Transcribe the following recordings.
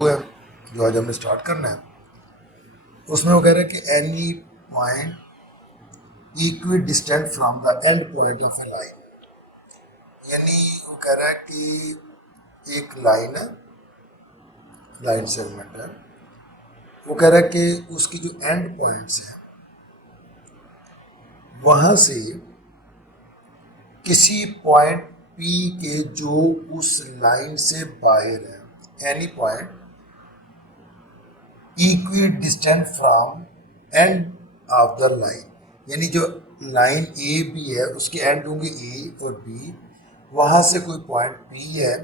है जो आज हमने स्टार्ट करना है उसमें वो कह रहा है कि any point equi distant from the end point of A line. यानी वो कह रहा है कि एक लाइन है, लाइन सेगमेंट है, वो कह रहा है कि उसकी जो एंड पॉइंट्स हैं वहां से किसी पॉइंट P के जो उस लाइन से बाहर है, any point equi distant from end of the line, यानी जो लाइन ए बी है उसके एंड होंगे ए और बी, वहां से कोई पॉइंट P है,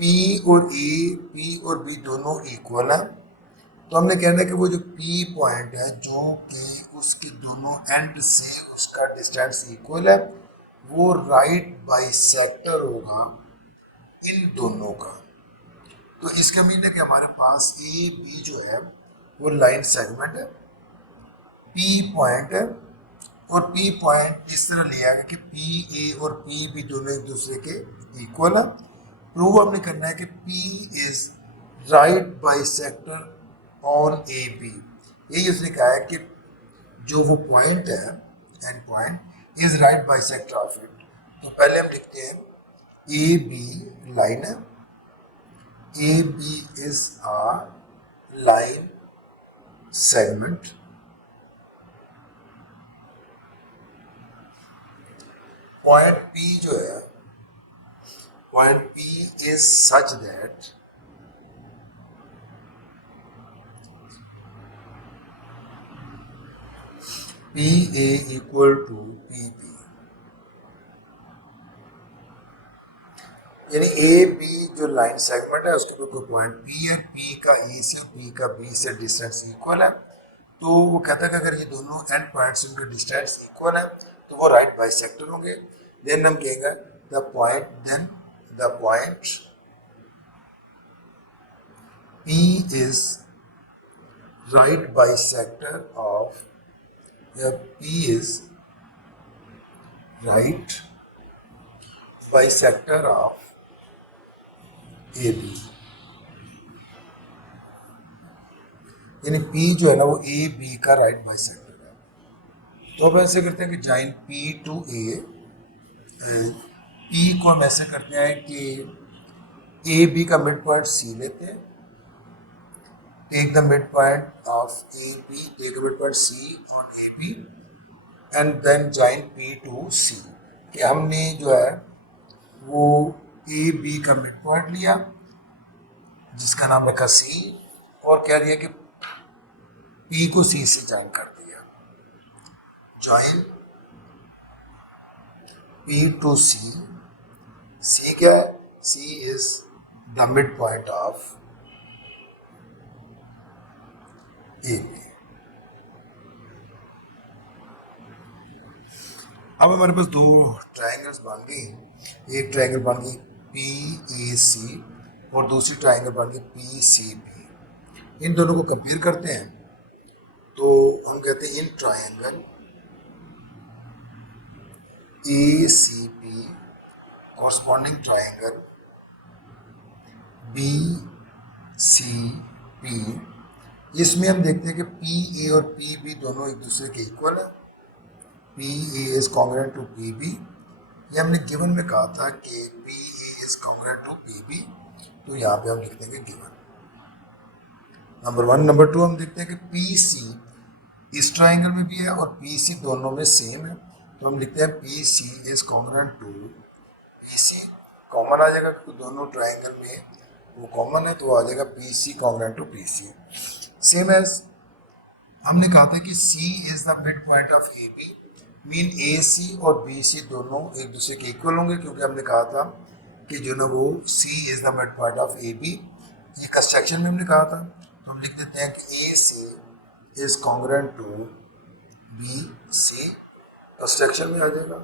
P और A, P और B दोनों इक्वल है, तो हमने कहना है कि वो जो P पॉइंट है जो कि उसके दोनों एंड से उसका डिस्टेंस इक्वल है, वो राइट बाइसेक्टर होगा इन दोनों का। तो इसका मीन है कि हमारे पास ए बी जो है वो लाइन सेगमेंट है, पी पॉइंट है, और पी पॉइंट इस तरह लिया गया कि पी ए और पी बी दोनों एक दूसरे के इक्वल है। प्रूव हमने करना है कि P is right bisector on A B. यही उसने कहा है कि जो वो पॉइंट है, and point is right bisector of it. तो पहले हम लिखते हैं ए बी लाइन है, AB is a line segment. Point P जो है, point P is such that PA equal to PB, यानी ए बी जो लाइन सेगमेंट है उसके ऊपर कोई पॉइंट P है, P का E से P का B से डिस्टेंस इक्वल है, तो वो कहता है कि अगर ये दोनों एंड पॉइंट्स उनके डिस्टेंस इक्वल है तो वो राइट बाइसेक्टर होंगे। देन हम कहेंगे the point P is right bisector of, या P is right bisector of A B, यानी P जो है ना वो ए बी का राइट बाइसेक्टर है। तो अब ऐसे करते हैं कि join P to A, P को हम ऐसे करते हैं कि ए बी का मिड पॉइंट C लेते हैं, take the mid point of A B, take mid point C on A B and then join P to C। कि हमने जो है वो ए बी का मिड पॉइंट लिया जिसका नाम रखा C, और कह दिया कि P को C से ज्वाइन कर दिया, join P to C। C क्या है? C is the mid point of A B. अब हमारे पास दो ट्राइंगल्स बन गई, एक ट्राइंगल बन गई PAC और दूसरी ट्राइंगल बन गई PCB। इन दोनों को कंपेयर करते हैं तो हम कहते हैं in triangle ACP corresponding triangle BCP, इसमें हम देखते हैं कि PA और PB दोनों एक दूसरे के इक्वल है, PA is congruent to PB। ये हमने गिवन में कहा था कि PA is congruent to PB, तो यहाँ पे हम लिख देंगे गिवन नंबर 1। नंबर 2 हम देखते हैं कि PC इस ट्राइंगल में भी है और PC दोनों में सेम है, तो हम लिखते हैं PC is congruent to PC। Common आ जाएगा क्योंकि दोनों ट्राइंगल में वो कॉमन है, तो आ जाएगा PC congruent to PC। Same as हमने कहा था कि C is the mid point of AB, mean AC और BC दोनों एक दूसरे के इक्वल होंगे, क्योंकि हमने कहा था कि जो ना वो C is the mid point of AB, ये कंस्ट्रक्शन में हमने कहा था। तो हम लिख देते हैं कि AC is congruent to BC, construction में आ जाएगा।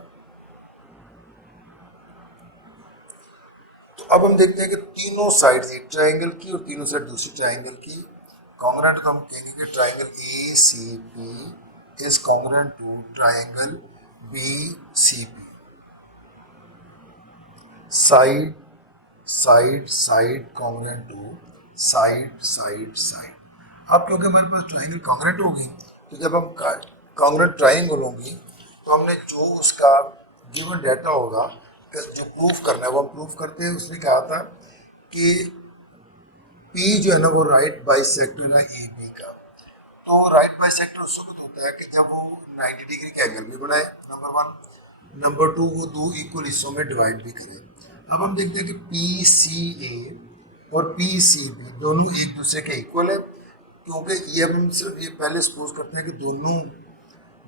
तो अब हम देखते हैं कि तीनों साइड एक ट्राइंगल की और तीनों साइड दूसरी ट्राइंगल की कॉन्ग्रुएंट, तो हम कहेंगे कि triangle ACP is congruent to triangle BCP। Side side side congruent to side side side. अब क्योंकि हमारे पास ट्राइंगल कॉन्ग्रेंट होगी, तो जब हम कॉन्ग्रेंट ट्राइंगल होंगी तो हमने जो उसका गिवन डाटा होगा जो प्रूफ करना है वो हम प्रूफ करते हैं। उसने कहा था कि पी जो है ना वो राइट बाइसेक्टर है ए बी का। तो राइट बाइसेक्टर उस वक्त होता है कि जब वो 90 डिग्री का एंगल भी बनाए, नंबर वन। नंबर टू, वो दो इक्वल हिस्सों में डिवाइड भी करे। अब हम देखते हैं कि पी सी ए और पी सी बी दोनों एक दूसरे के इक्वल है, क्योंकि ये हम सिर्फ ये पहले सपोज करते हैं कि दोनों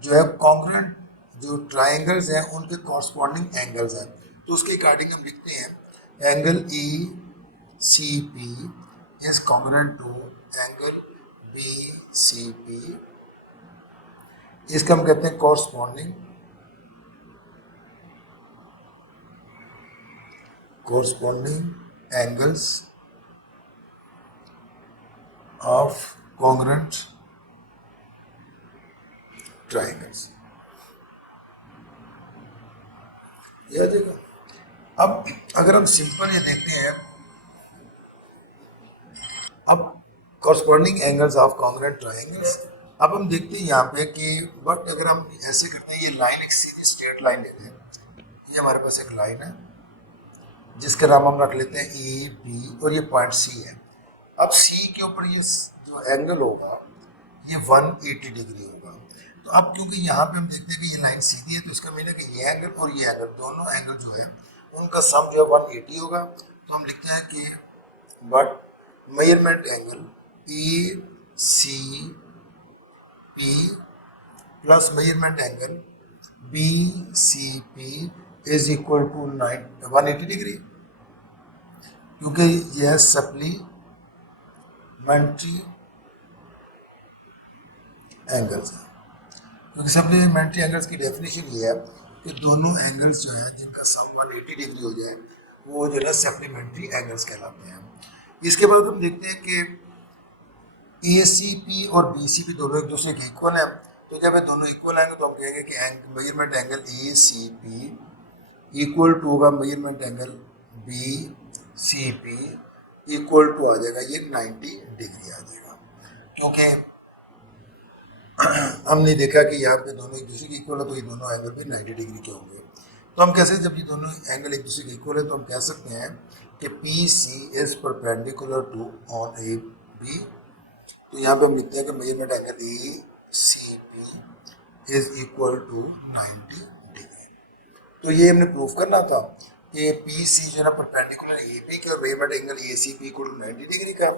जो है कॉन्ग्रुएंट जो ट्राइंगल्स हैं उनके कॉरस्पॉन्डिंग एंगल्स हैं। तो उसके अकॉर्डिंग हम लिखते हैं angle A C P is congruent to angle B C P. इसका हम कहते हैं corresponding angles of congruent triangles. याद रखिएगा। अब अगर हम सिंपल ये देखते हैं, अब corresponding angles of congruent triangles, अब हम देखते हैं यहाँ पे कि बट अगर हम ऐसे करते हैं, ये लाइन एक सीधी स्ट्रेट लाइन लेते हैं। ये हमारे पास एक लाइन है जिसका नाम हम रख लेते हैं ए बी और ये पॉइंट सी है। अब सी के ऊपर ये जो एंगल होगा ये 180 डिग्री होगा। तो अब क्योंकि यहाँ पे हम देखते हैं कि ये लाइन सीधी है, तो इसका मीन है कि ये एंगल और ये एंगल दोनों एंगल जो है उनका सम जो है 180 होगा। तो हम लिखते हैं कि but measurement angle A C P plus measurement angle B C P is equal to 180 degree, क्योंकि यह सप्लीमेंट्री एंगल्स है। क्योंकि सप्लीमेंट्री एंगल्स की डेफिनेशन ये है कि दोनों एंगल्स जो है जिनका सम 180 डिग्री हो जाए वो जो है सप्लीमेंट्री एंगल्स कहलाते हैं। इसके बाद हम देखते हैं कि ए सी पी और बी सी पी दोनों एक दूसरे के इक्वल हैं। तो जब ये दोनों इक्वल आएंगे तो हम कहेंगे कि measurement angle A C P equal to होगा measurement angle B C P equal to आ जाएगा ये 90 डिग्री आ जाएगा, क्योंकि हमने देखा कि यहाँ पे दोनों एक दूसरे के इक्वल है, तो ये दोनों एंगल भी 90 डिग्री के होंगे। तो हम कैसे, जब ये दोनों एंगल एक दूसरे के इक्वल है तो हम कह सकते हैं कि P C is perpendicular to on A B. तो यहाँ पे हम लिखते हैं कि measurement angle A C P is equal to 90 degree. तो ये हमने प्रूफ करना था कि पी सी जो है ना परपेंडिकुलर ए बी के और measurement angle A C P equal to 90 degree का।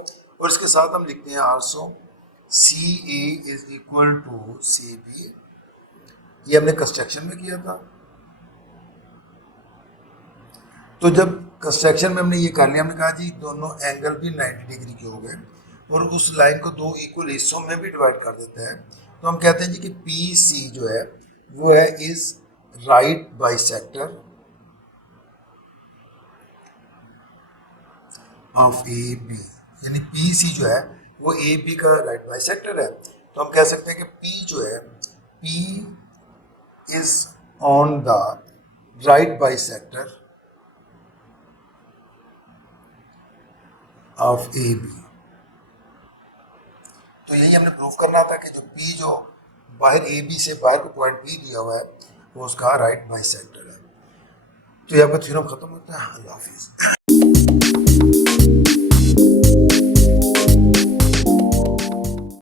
और इसके साथ हम लिखते हैं also C A is equal to C B. ये हमने कंस्ट्रक्शन में किया था। तो जब कंस्ट्रक्शन में हमने ये कर लिया, हमने कहा जी दोनों एंगल भी 90 डिग्री के हो गए और उस लाइन को दो इक्वल हिस्सों में भी डिवाइड कर देते हैं। तो हम कहते हैं जी कि पी सी जो है वो है is right bisector of A B, यानी पी सी जो है वो ए बी का राइट बाइसेक्टर है। तो हम कह सकते हैं कि पी जो है P is on the right bisector of A B. तो यही हमने प्रूफ करना था कि जो पी जो बाहर ए बी से बाहर को पॉइंट पी दिया हुआ है वो उसका राइट बाइसेक्टर है। तो यहाँ पर थ्योरम खत्म होता है। अल्लाह हाफिज़।